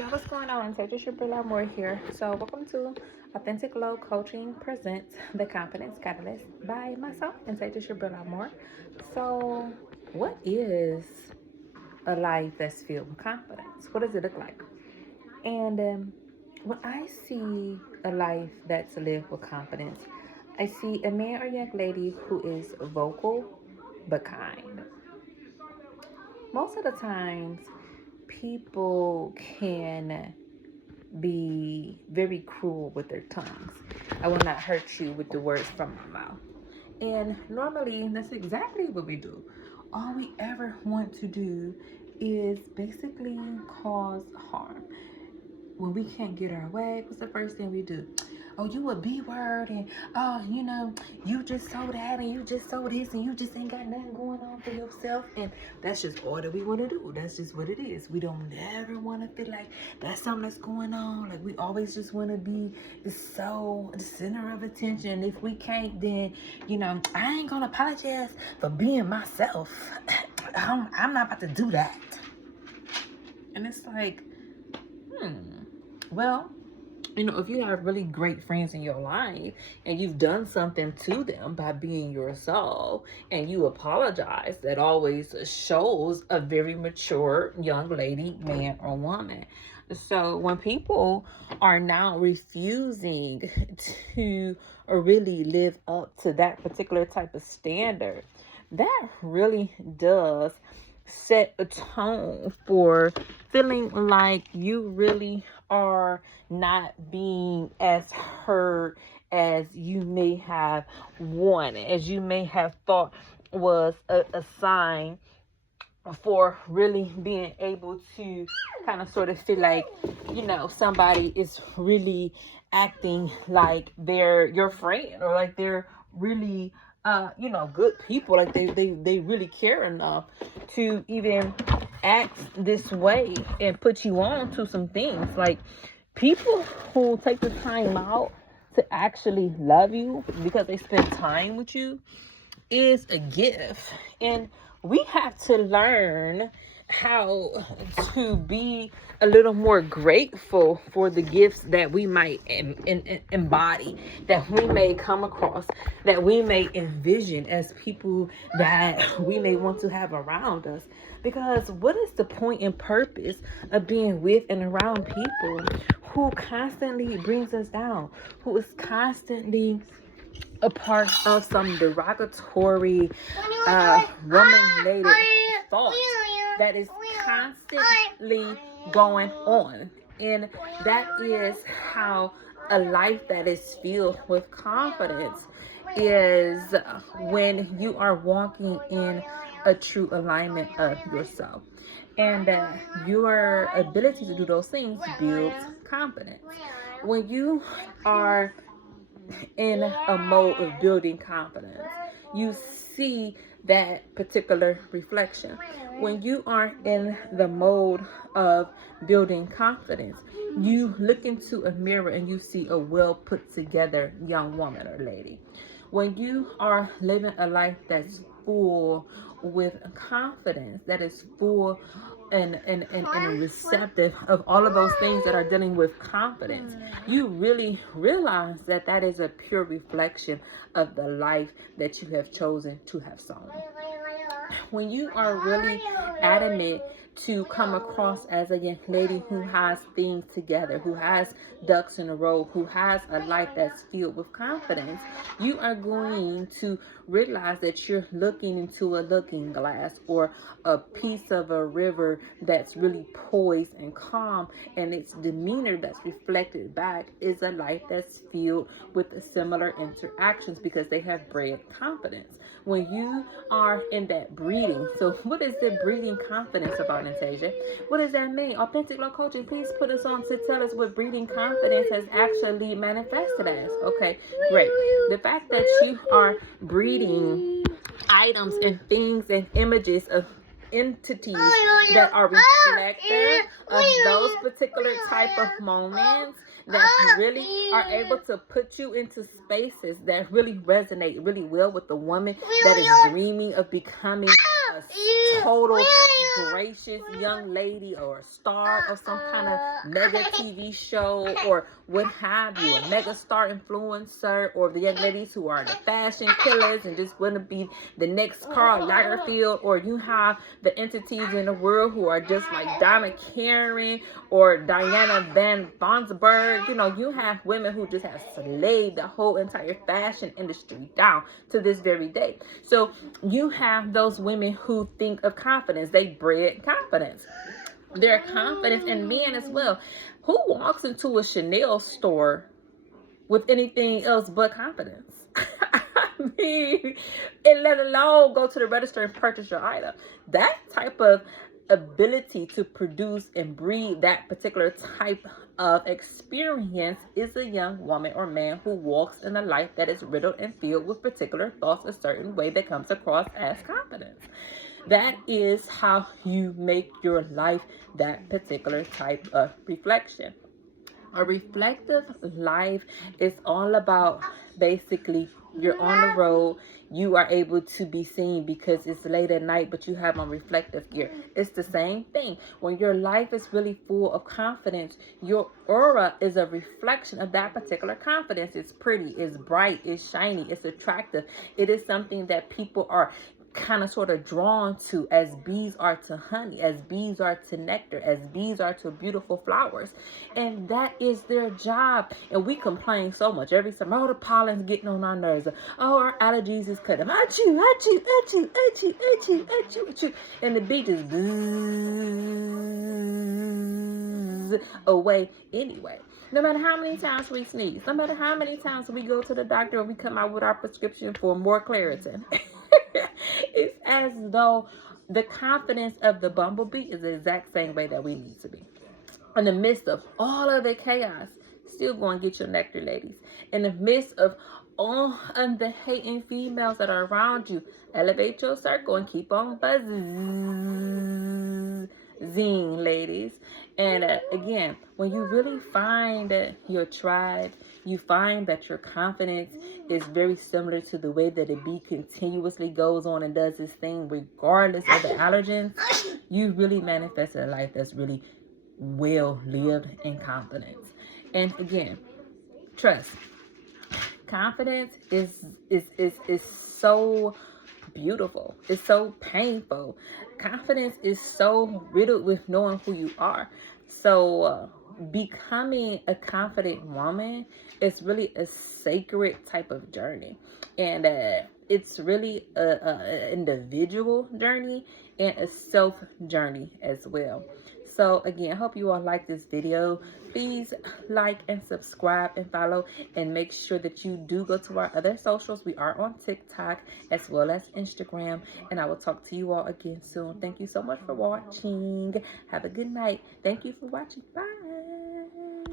Yo, what's going on? So just your Bella Moore here. So welcome to Authentic Glow Coaching presents The Confidence Catalyst by myself and say just your Bella Moore. So what is a life that's filled with confidence? What does it look like? And when I see a life that's lived with confidence, I see a man or young lady who is vocal but kind. Most of the times, people can be very cruel with their tongues. I will not hurt you with the words from my mouth. And normally, that's exactly what we do. All we ever want to do is basically cause harm. When we can't get our way, what's the first thing we do? Oh, you a B word, and oh, you just so that, and you just so this, and you just ain't got nothing going on for yourself. And that's just all that we want to do. That's just what it is. We don't ever want to feel like that's something that's going on. Like we always just want to be the center of attention. If we can't, then I ain't gonna apologize for being myself. I'm not about to do that. And it's like, well, if you have really great friends in your life and you've done something to them by being yourself and you apologize, that always shows a very mature young lady, man, or woman. So when people are now refusing to really live up to that particular type of standard, that really does set a tone for feeling like you really are not being as heard as you may have wanted, as you may have thought was a sign for really being able to kind of sort of feel like, somebody is really acting like they're your friend, or like they're really good people, like they really care enough to even act this way and put you on to some things. Like, people who take the time out to actually love you because they spend time with you is a gift. And we have to learn how to be a little more grateful for the gifts that we might embody, that we may come across, that we may envision as people that we may want to have around us. Because what is the point and purpose of being with and around people who constantly brings us down, who is constantly a part of some derogatory, woman-related thought that is constantly going on? And that is how a life that is filled with confidence is, when you are walking in a true alignment of yourself. And your ability to do those things builds confidence. When you are in a mode of building confidence, you see that particular reflection. When you are in the mode of building confidence, you look into a mirror and you see a well put together young woman or lady. When you are living a life that's full with confidence, that is full and receptive of all of those things that are dealing with confidence, you really realize that that is a pure reflection of the life that you have chosen to have sown. When you are really adamant to come across as a young lady who has things together, who has ducks in a row, who has a life that's filled with confidence, you are going to realize that you're looking into a looking glass, or a piece of a river that's really poised and calm, and its demeanor that's reflected back is a life that's filled with similar interactions because they have bred confidence. When you are in that breeding, so what is the breeding confidence about, Natasha? What does that mean? Authentic Glow Coaching, please put us on to tell us what breeding confidence has actually manifested as. Okay, great. The fact that you are breeding items and things and images of entities that are reflective of those particular type of moments, that really are able to put you into spaces that really resonate really well with the woman that is dreaming of becoming a total gracious young lady or a star of some kind of mega TV show or what have you, a mega star influencer, or the young ladies who are the fashion killers and just want to be the next Karl Lagerfeld, or you have the entities in the world who are just like Donna Karen or Diana Van Fonsberg. You know, you have women who just have slayed the whole entire fashion industry down to this very day. So you have those women who think of confidence. They bred confidence. They're confident in men as well. Who walks into a Chanel store with anything else but confidence? I mean, and let alone go to the register and purchase your item. That type of ability to produce and breed that particular type of experience is a young woman or man who walks in a life that is riddled and filled with particular thoughts a certain way that comes across as confidence. That is how you make your life that particular type of reflection. A reflective life is all about basically you're on the road, you are able to be seen because it's late at night, but you have on reflective gear. It's the same thing. When your life is really full of confidence, your aura is a reflection of that particular confidence. It's pretty, it's bright, it's shiny, it's attractive. It is something that people are kind of sort of drawn to, as bees are to honey, as bees are to nectar, as bees are to beautiful flowers. And that is their job. And we complain so much every summer, oh, the pollen's getting on our nerves, oh, our allergies is cutting, achoo, achoo, achoo, achoo, achoo, achoo, achoo. And the bee just bzzz away anyway. No matter how many times we sneeze, no matter how many times we go to the doctor and we come out with our prescription for more Claritin. It's as though the confidence of the bumblebee is the exact same way that we need to be. In the midst of all of the chaos, still go and get your nectar, ladies. In the midst of all of the hating females that are around you, elevate your circle and keep on buzzing, ladies. And again, when you really find your tribe, you find that your confidence is very similar to the way that a bee continuously goes on and does its thing regardless of the allergens. You really manifest a life that's really well lived in confidence. And again, trust. Confidence is so beautiful. It's so painful. Confidence is so riddled with knowing who you are. So becoming a confident woman is really a sacred type of journey, and it's really a individual journey and a self journey as well. So again, I hope you all like this video. Please like and subscribe and follow, and make sure that you do go to our other socials. We are on TikTok as well as Instagram, and I will talk to you all again soon. Thank you so much for watching. Have a good night. Thank you for watching. Bye.